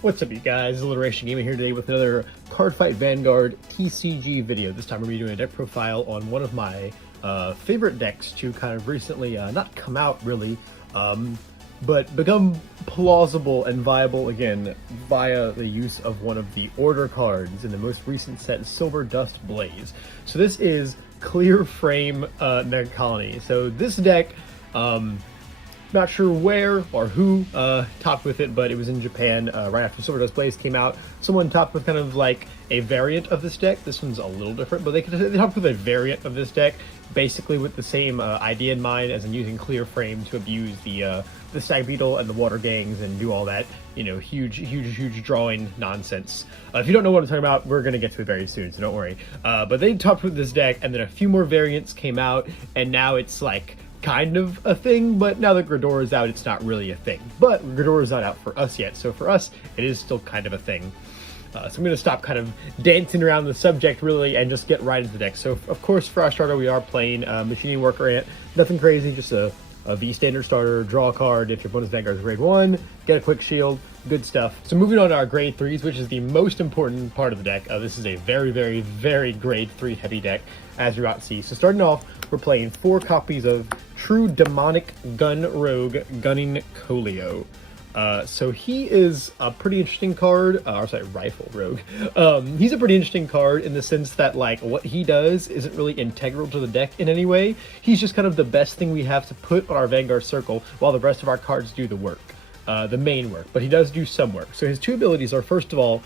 What's up, you guys? Alliteration Gaming here today with another Cardfight Vanguard TCG video. This time we're going to be doing a deck profile on one of my favorite decks to kind of recently not come out really, but become plausible and viable again via the use of one of the order cards in the most recent set, Silver Dust Blaze. So this is Clear Frame Megacolony. So this deck, not sure where or who topped with it, but it was in Japan right after Silver Dust Blaze came out. Someone topped with kind of like a variant of this deck. This one's a little different, but they topped with a variant of this deck, basically with the same idea in mind, as in using Clear Frame to abuse the Stag Beetle and the Water Gangs and do all that, you know, huge drawing nonsense. If you don't know what I'm talking about, we're gonna get to it very soon, so don't worry. But they topped with this deck, and then a few more variants came out, and now it's like kind of a thing, but now that Gridor is out, it's not really a thing. But Gridor is not out for us yet, so for us, it is still kind of a thing. So I'm going to stop kind of dancing around the subject, really, and just get right into the deck. So, of course, for our starter, we are playing Machining Worker Ant. Nothing crazy, just a V standard starter, draw a card if your opponent's Vanguard is grade 1, get a quick shield, good stuff. So moving on to our grade 3s, which is the most important part of the deck. This is a very grade 3 heavy deck, as you're about to see. So starting off, we're playing 4 copies of True Demonic Gun Rogue Gunning Colio. So he is a pretty interesting card, Rifle Rogue. He's a pretty interesting card in the sense that, like, what he does isn't really integral to the deck in any way. He's just kind of the best thing we have to put on our Vanguard circle, while the rest of our cards do the work, the main work, but he does do some work. So his 2 abilities are, first of all,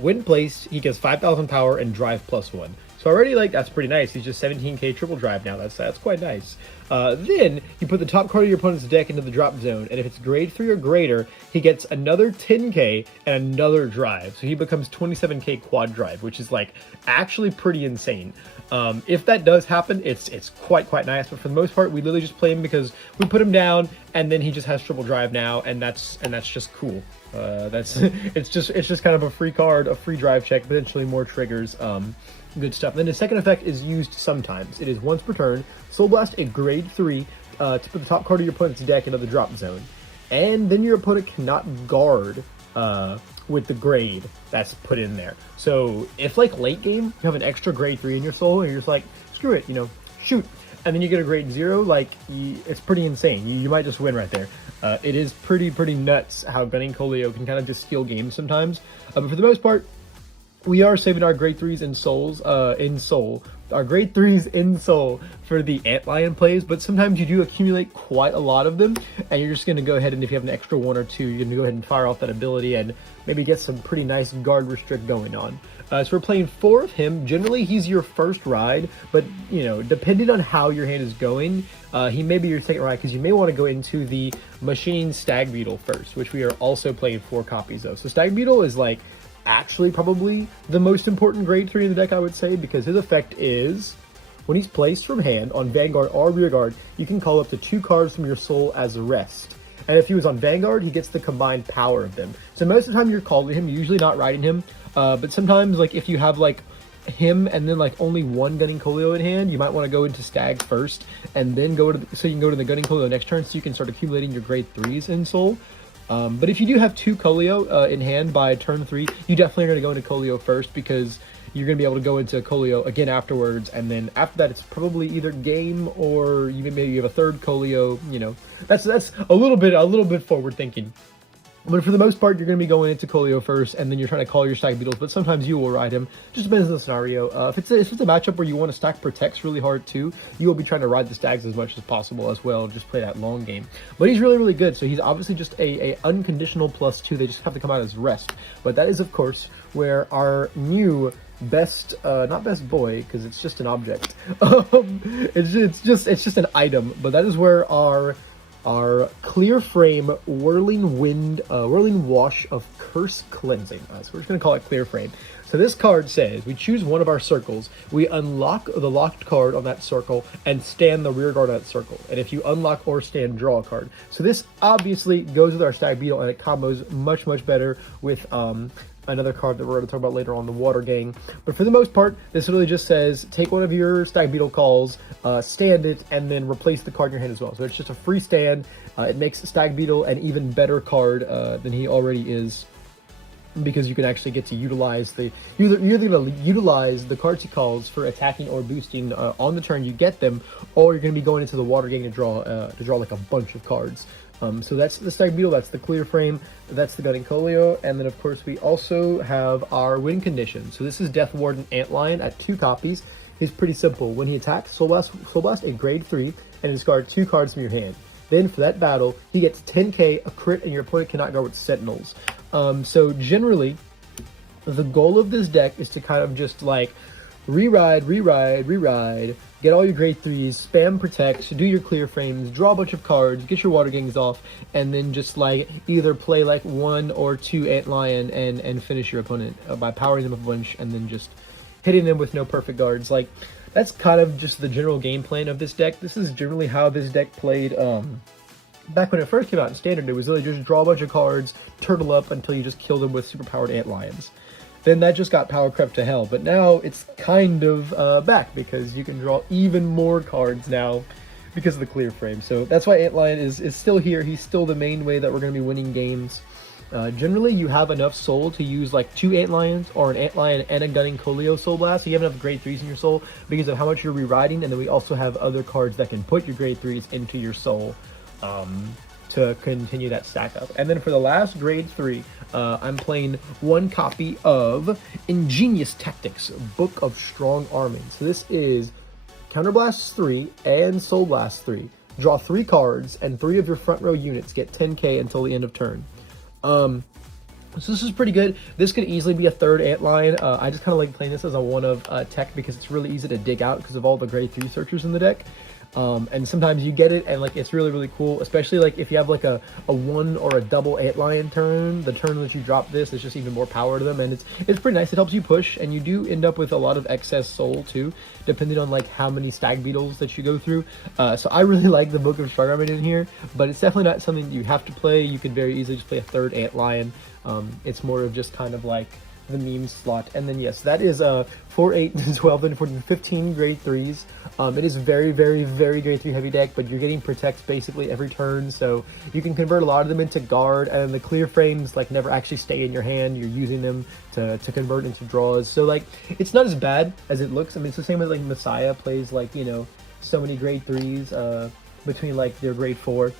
when placed, he gets 5,000 power and drive +1. So already, like, that's pretty nice. He's just 17k triple drive now. That's quite nice. Then you put the top card of your opponent's deck into the drop zone, and if it's grade 3 or greater, he gets another 10k and another drive. So he becomes 27k quad drive, which is, like, actually pretty insane. If that does happen, it's quite nice. But for the most part, we literally just play him because we put him down, and then he just has triple drive now, and that's just cool. It's just kind of a free card, a free drive check, potentially more triggers. Good stuff. Then the second effect is used sometimes. It is once per turn. Soul Blast a grade 3 to put the top card of your opponent's deck into the drop zone. And then your opponent cannot guard with the grade that's put in there. So if, like, late game, you have an extra grade 3 in your soul, and you're just like, screw it, you know, shoot. And then you get a grade 0, like, it's pretty insane. You might just win right there. It is pretty nuts how Gunning Colio can kind of just steal games sometimes. But for the most part, we are saving our grade 3s in Soul, our grade 3s in Soul for the Antlion plays, but sometimes you do accumulate quite a lot of them, and you're just going to go ahead and, if you have an extra 1 or 2, you're going to go ahead and fire off that ability and maybe get some pretty nice guard restrict going on. So we're playing 4 of him. Generally, he's your first ride, but, you know, depending on how your hand is going, he may be your second ride, because you may want to go into the Machining Stag Beetle first, which we are also playing 4 copies of. So Stag Beetle is, like, actually probably the most important grade 3 in the deck, I would say, because his effect is, when he's placed from hand on Vanguard or Rearguard, you can call up to 2 cards from your soul as rest. And if he was on Vanguard, he gets the combined power of them. So most of the time you're calling him, you're usually not riding him, but sometimes, like, if you have, like, him and then, like, only 1 Gunning Colio in hand, you might want to go into Stag first, and then go to so you can go to the Gunning Colio next turn, so you can start accumulating your grade 3s in soul. But if you do have 2 Colio in hand by turn 3, you definitely are going to go into Colio first, because you're going to be able to go into Colio again afterwards, and then after that it's probably either game, or maybe you have a 3rd Colio. You know, that's a little bit forward thinking. But for the most part, you're going to be going into Colio first, and then you're trying to call your Stag Beetles, but sometimes you will ride him. Just depends on the scenario. If it's a matchup where you want to stack Protects really hard too, you will be trying to ride the Stags as much as possible as well, just play that long game. But he's really good, so he's obviously just a unconditional +2. They just have to come out as rest. But that is, of course, where our new best, not best boy, because it's just an object. It's just an item, but that is where our Clear Frame Whirling Wash of Curse Cleansing. So we're just going to call it Clear Frame. So this card says we choose one of our circles, we unlock the locked card on that circle, and stand the rear guard on that circle. And if you unlock or stand, draw a card. So this obviously goes with our Stag Beetle, and it combos much better with another card that we're going to talk about later on, the Water Gang. But for the most part, this really just says take one of your Stag Beetle calls, stand it, and then replace the card in your hand as well. So it's just a free stand. It makes Stag Beetle an even better card than he already is. because you can actually get to utilize you're either going to utilize the cards he calls for attacking or boosting on the turn you get them, or you're going to be going into the water game to draw like a bunch of cards. So that's the Stag Beetle, that's the Clear Frame, that's the Gunning Colio, and then of course we also have our win condition. So this is Death Warden Antlion at 2 copies. He's pretty simple. When he attacks, Soul Blast a grade 3 and discard 2 cards from your hand. Then for that battle, he gets 10k, a crit, and your opponent cannot guard with Sentinels. So generally, the goal of this deck is to kind of just like re-ride, get all your grade 3s, spam protect, do your clear frames, draw a bunch of cards, get your water gangs off, and then just like either play like 1 or 2 Antlion and finish your opponent by powering them a bunch and then just hitting them with no perfect guards. Like, that's kind of just the general game plan of this deck. This is generally how this deck played back when it first came out in Standard. It was really just draw a bunch of cards, turtle up until you just kill them with superpowered Antlions. Then that just got power crept to hell, but now it's kind of back because you can draw even more cards now because of the clear frame. So that's why Antlion is still here. He's still the main way that we're going to be winning games. Generally, you have enough soul to use like 2 Antlions or an Antlion and a Gunning Colio Soul Blast. So you have enough grade 3s in your soul because of how much you're rewriting, and then we also have other cards that can put your grade 3s into your soul to continue that stack up. And then for the last grade 3, I'm playing 1 copy of Ingenious Tactics, Book of Strong Arming. So this is Counterblast 3 and Soul Blast 3. Draw 3 cards, and 3 of your front row units get 10k until the end of turn. So this is pretty good. This could easily be a 3rd Antlion. I just kind of like playing this as a 1 of tech because it's really easy to dig out because of all the grade 3 searchers in the deck. And sometimes you get it and like it's really cool, especially like if you have like a 1 or a double Antlion turn. The turn that you drop this is just even more power to them, and it's pretty nice. It helps you push, and you do end up with a lot of excess soul too, depending on like how many Stag Beetles that you go through. So I really like the Book of Strong Arming in here, but it's definitely not something you have to play. You could very easily just play a 3rd Antlion. It's more of just kind of like the meme slot. And then yes, that is 4, 8, 12, and 14, 15 grade 3s. It is very grade 3 heavy deck, but you're getting protect basically every turn, so you can convert a lot of them into guard, and the clear frames like never actually stay in your hand. You're using them to convert into draws. So like it's not as bad as it looks. I mean, it's the same as like Messiah plays like, you know, so many grade 3s between like their grade 4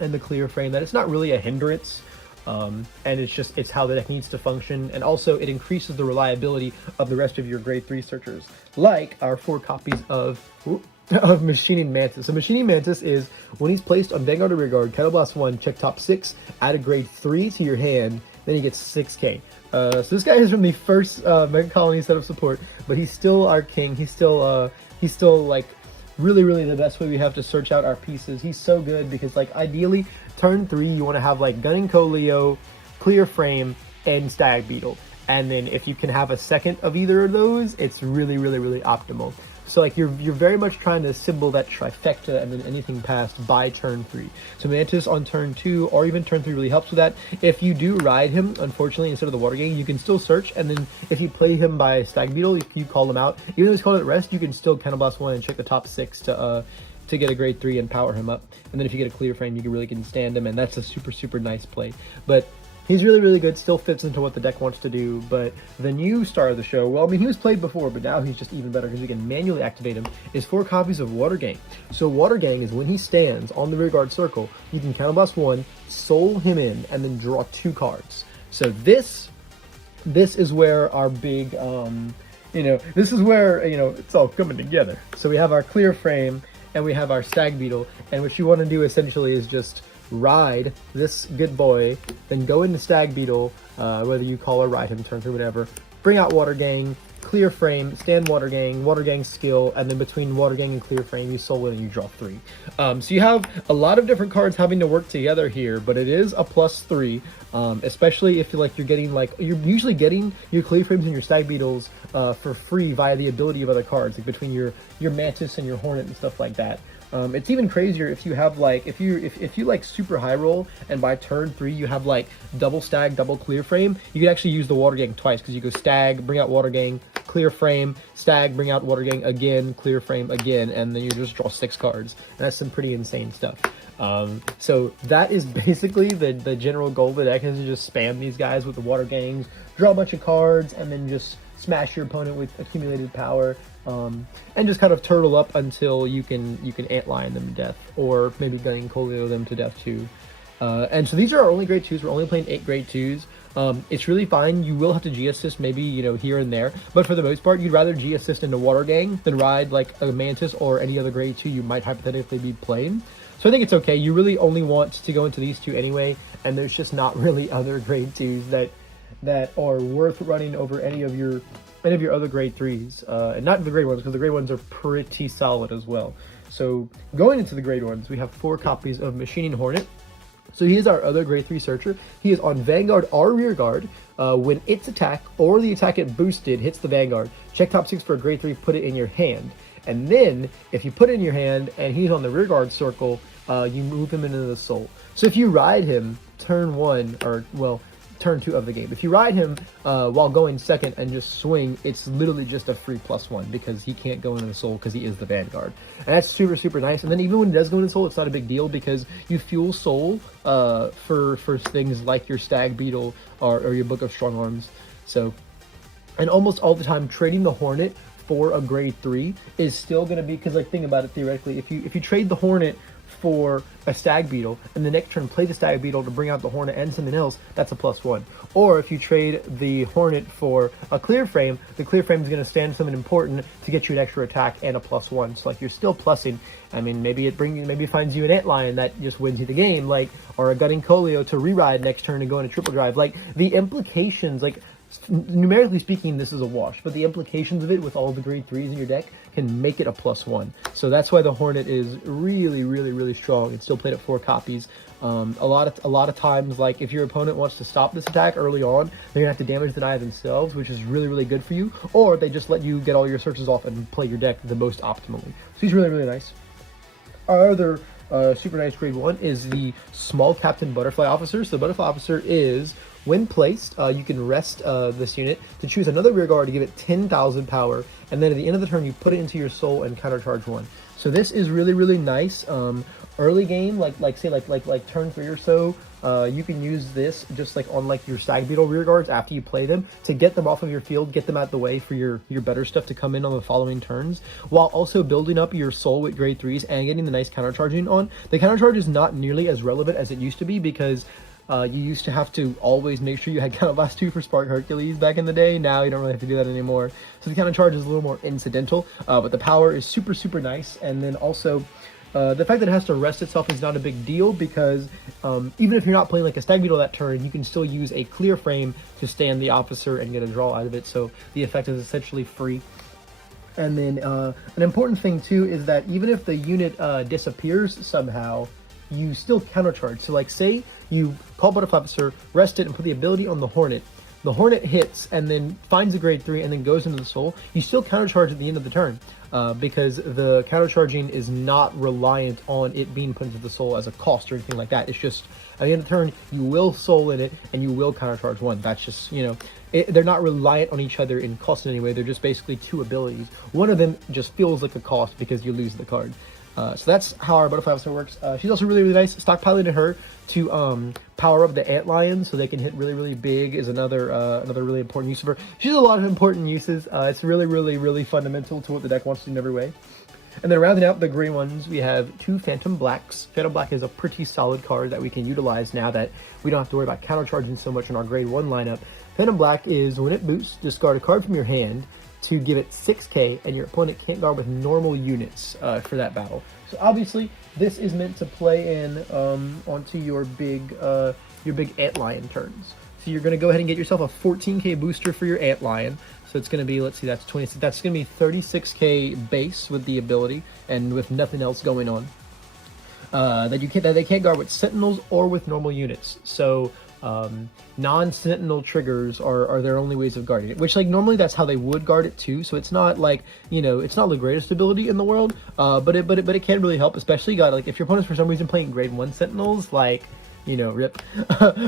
and the clear frame that it's not really a hindrance. And it's how the deck needs to function, and also it increases the reliability of the rest of your grade 3 searchers, like our 4 copies of Machining Mantis. So Machining Mantis is when he's placed on Vanguard or Rearguard, Counterblast 1, check top 6, add a grade 3 to your hand, then he gets 6k. So this guy is from the first Megacolony set of support, but he's still our king. He's still like really the best way we have to search out our pieces. He's so good because like ideally turn 3 you want to have like Gunning Colio, Clear Frame, and Stag Beetle, and then if you can have a second of either of those, it's really optimal. So like you're very much trying to assemble that trifecta, and then anything past by turn 3. So Mantis on turn 2 or even turn 3 really helps with that. If you do ride him, unfortunately, instead of the Water Gang, you can still search, and then if you play him by Stag Beetle, if you call him out, even though he's called at rest, you can still Counterblast 1 and check the top 6 to get a grade 3 and power him up. And then if you get a clear frame, you can really get stand him, and that's a super nice play. But he's really good, still fits into what the deck wants to do. But the new star of the show, well, I mean, he was played before, but now he's just even better because we can manually activate him, is 4 copies of Water Gang. So Water Gang is when he stands on the rearguard circle, you can Counterblast 1, soul him in, and then draw 2 cards. So this is where our big, this is where, it's all coming together. So we have our clear frame, and we have our Stag Beetle, and what you want to do essentially is just ride this good boy, then go into Stag Beetle, whether you call or ride him, turn 3, whatever, bring out Water Gang, clear frame, stand Water Gang skill, and then between Water Gang and clear frame, you soul in and you draw 3. So you have a lot of different cards having to work together here, but it is a +3, especially if you're usually getting your clear frames and your Stag Beetles for free via the ability of other cards, like between your Mantis and your Hornet and stuff like that. It's even crazier if you have like if you like super high roll and by turn 3 you have like double Stag, double clear frame, you can actually use the Water Gang twice because you go Stag, bring out Water Gang, clear frame, Stag, bring out Water Gang again, clear frame again, and then you just draw 6 cards. And that's some pretty insane stuff. So that is basically the general goal of the deck, is to just spam these guys with the water gangs, draw a bunch of cards, and then just smash your opponent with accumulated power, and just kind of turtle up until you can antlion them to death, or maybe gunning Colio them to death too. And so these are our only grade 2s. We're only playing 8 grade 2s. It's really fine. You will have to G-assist maybe, here and there, but for the most part, you'd rather G-assist into Water Gang than ride like a Mantis or any other grade 2 you might hypothetically be playing. So I think it's okay. You really only want to go into these 2 anyway, and there's just not really other grade 2s that are worth running over any of your other grade 3s, and not the grade 1s, because the grade 1s are pretty solid as well. So going into the grade 1s, we have 4 copies of Machining Hornet. So he is our other grade 3 searcher. He is on Vanguard or Rear Guard. When its attack or the attack it boosted hits the Vanguard, check top 6 for a grade 3, put it in your hand. And then, if you put it in your hand and he's on the Rear Guard circle, you move him into the Soul. So if you ride him turn 1, or, well, turn 2 of the game. If you ride him while going second and just swing, it's literally just a free +1 because he can't go into the Soul because he is the Vanguard. And that's super, super nice. And then even when he does go into the Soul, it's not a big deal because you fuel Soul for things like your Stag Beetle or your Book of Strong Arms. So, and almost all the time, trading the Hornet for a grade 3 is still going to be, because like think about it theoretically, if you trade the Hornet for a Stag Beetle and the next turn play the Stag Beetle to bring out the Hornet and something else, that's a +1. Or if you trade the Hornet for a Clear Frame, the Clear Frame is going to stand something important to get you an extra attack and a +1. So like you're still plussing. I mean, maybe it finds you an Antlion that just wins you the game, like, or a Gunning Colio to re-ride next turn and go in a triple drive. Like the implications, like numerically speaking, this is a wash, but the implications of it with all the grade 3s in your deck can make it a +1. So that's why the Hornet is really, really, really strong. It's still played at 4 copies. A lot of times, like if your opponent wants to stop this attack early on, they're gonna have to damage deny themselves, which is really, really good for you. Or they just let you get all your searches off and play your deck the most optimally. So he's really, really nice. Our other super nice grade 1 is the Small Captain Butterfly Officer. So the Butterfly Officer is, when placed, you can rest this unit to choose another rear guard to give it 10,000 power, and then at the end of the turn you put it into your soul and countercharge 1. So this is really, really nice. Early game, like turn 3 or so, you can use this just like on like your Stag Beetle rear guards after you play them to get them off of your field, get them out the way for your better stuff to come in on the following turns, while also building up your soul with grade 3s and getting the nice countercharging on. The countercharge is not nearly as relevant as it used to be because you used to have to always make sure you had Counterblast 2 for Spark Hercules back in the day. Now you don't really have to do that anymore. So the countercharge is a little more incidental, but the power is super, super nice. And then also, the fact that it has to rest itself is not a big deal because even if you're not playing like a Stag Beetle that turn, you can still use a Clear Frame to stand the officer and get a draw out of it. So the effect is essentially free. And then an important thing too is that even if the unit disappears somehow, you still countercharge. So like say you call Butterfly Officer, rest it, and put the ability on the Hornet. The Hornet hits and then finds a grade 3 and then goes into the soul. You still countercharge at the end of the turn because the countercharging is not reliant on it being put into the soul as a cost or anything like that. It's just at the end of the turn, you will soul in it and you will countercharge 1. That's just, they're not reliant on each other in cost in any way. They're just basically 2 abilities. One of them just feels like a cost because you lose the card. So that's how our Butterfly Officer works. She's also really, really nice. Stockpiling her to power up the Antlions so they can hit really, really big is another really important use of her. She has a lot of important uses. It's really, really, really fundamental to what the deck wants to do in every way. And then rounding out the gray ones, we have 2 Phantom Blacks. Phantom Black is a pretty solid card that we can utilize now that we don't have to worry about countercharging so much in our grade 1 lineup. Phantom Black is, when it boosts, discard a card from your hand to give it 6k, and your opponent can't guard with normal units for that battle. So obviously, this is meant to play in onto your big Antlion turns. So you're going to go ahead and get yourself a 14k booster for your Antlion. So it's going to be, let's see, that's 20. That's going to be 36k base with the ability and with nothing else going on. That they can't guard with Sentinels or with normal units. So non-sentinel triggers are their only ways of guarding it, which like normally that's how they would guard it too. So it's not like, it's not the greatest ability in the world, but it can really help, especially like if your opponent's for some reason playing grade 1 sentinels, like, rip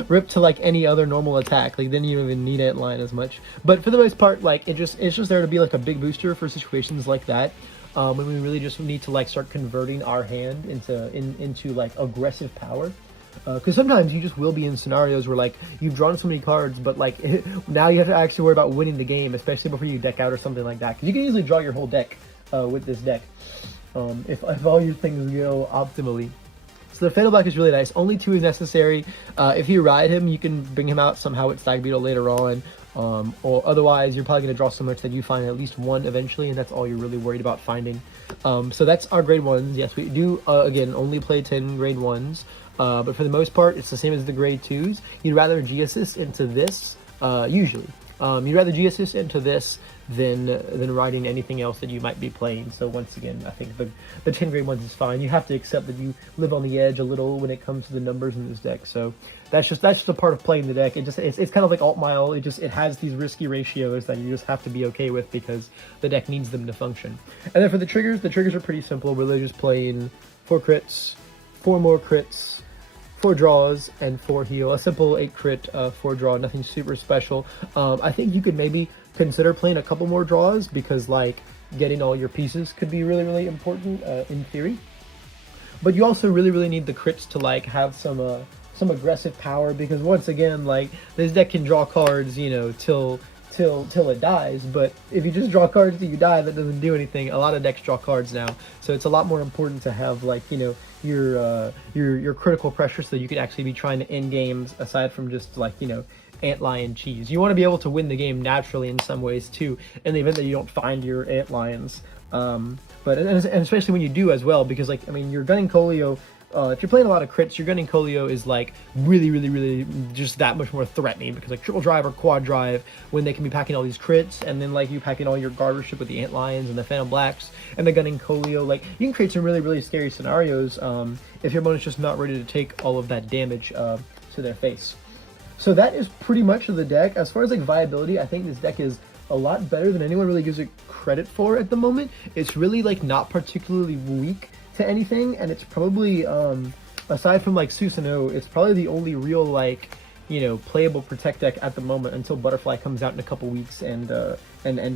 rip to like any other normal attack. Like then you don't even need Antlion as much. But for the most part, like it's just there to be like a big booster for situations like that. when we really just need to like start converting our hand into like aggressive power. Because sometimes you just will be in scenarios where like you've drawn so many cards, but like now you have to actually worry about winning the game, especially before you deck out or something like that. Because you can easily draw your whole deck with this deck if all your things go optimally. So the Fatal Black is really nice. Only 2 is necessary. If you ride him, you can bring him out somehow with Stag Beetle later on. Or otherwise, you're probably going to draw so much that you find at least 1 eventually, and that's all you're really worried about finding. So that's our grade 1s. Yes, we do, again, only play 10 grade 1s. But for the most part, it's the same as the grade 2s. You'd rather G-Assist into this, usually. You'd rather G-Assist into this than writing anything else that you might be playing. So once again, I think the 10 grade 1s is fine. You have to accept that you live on the edge a little when it comes to the numbers in this deck. So that's just a part of playing the deck. It's kind of like Alt Mile. It has these risky ratios that you just have to be okay with because the deck needs them to function. And then for the triggers are pretty simple. We're really just playing 4 crits, 4 more crits, 4 draws, and 4 heal. A simple 8 crit, 4 draw, nothing super special. I think you could maybe consider playing a couple more draws because like getting all your pieces could be really, really important in theory. But you also really need the crits to like have some aggressive power, because once again, like this deck can draw cards, you know, till it dies, but if you just draw cards till you die, that doesn't do anything. A lot of decks draw cards now, so it's a lot more important to have like, you know, your critical pressure so you can actually be trying to end games aside from just like, you know, antlion cheese. You want to be able to win the game naturally in some ways too, in the event that you don't find your antlions. But especially when you do as well, because like, I mean, you're gunning Colio. If you're playing a lot of crits, your gunning Colio is like really just that much more threatening, because like triple drive or quad drive, when they can be packing all these crits, and then like you packing all your guardianship with the antlions and the Phantom Blacks and the gunning Colio, like you can create some really scary scenarios if your opponent's just not ready to take all of that damage to their face. So that is pretty much the deck. As far as like viability, I think this deck is a lot better than anyone really gives it credit for at the moment. It's really like not particularly weak to anything, and it's probably aside from like Susanoo, it's probably the only real like, you know, playable Protect deck at the moment until Butterfly comes out in a couple weeks and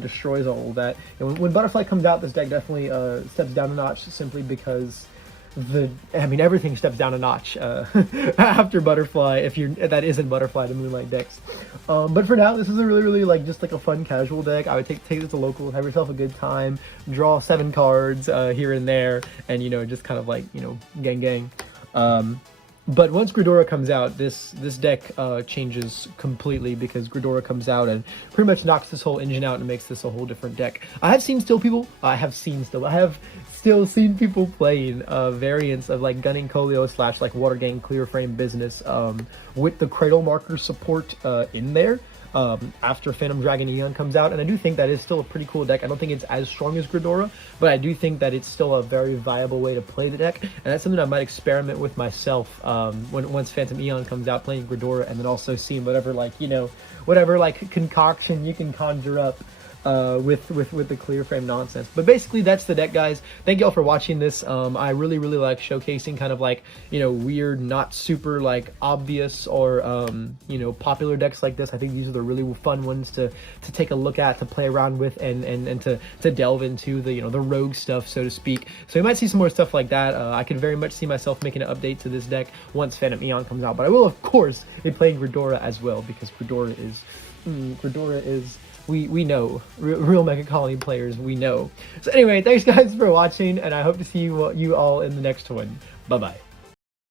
destroys all of that. And when Butterfly comes out, this deck definitely steps down a notch, simply because everything steps down a notch after Butterfly, that isn't Butterfly, the Moonlight decks. But for now, this is a really like just like a fun casual deck. I would take this to local, have yourself a good time, draw 7 cards here and there, and you know, just kind of like, you know, gang. But once Gridora comes out, this deck changes completely, because Gridora comes out and pretty much knocks this whole engine out and makes this a whole different deck. I have still seen people playing variants of like gunning Colio / like Water Gang Clear Frame Business with the Cradle Marker support in there. After Phantom Dragon Eon comes out, and I do think that is still a pretty cool deck. I don't think it's as strong as Gridora, but I do think that it's still a very viable way to play the deck, and that's something I might experiment with myself once Phantom Eon comes out, playing Gridora, and then also seeing whatever like, you know, whatever like concoction you can conjure up with the clear frame nonsense. But basically that's the deck, guys. Thank you all for watching this. I really like showcasing kind of like, you know, weird, not super like obvious or you know, popular decks like this. I think these are the really fun ones to take a look at, to play around with, and to delve into the, you know, the rogue stuff, so to speak. So you might see some more stuff like that. I could very much see myself making an update to this deck once Phantom Eon comes out, but I will of course be playing Gridora as well, because Gridora is we know, real Megacolony players, we know. So anyway, thanks guys for watching, and I hope to see you all in the next one. Bye bye.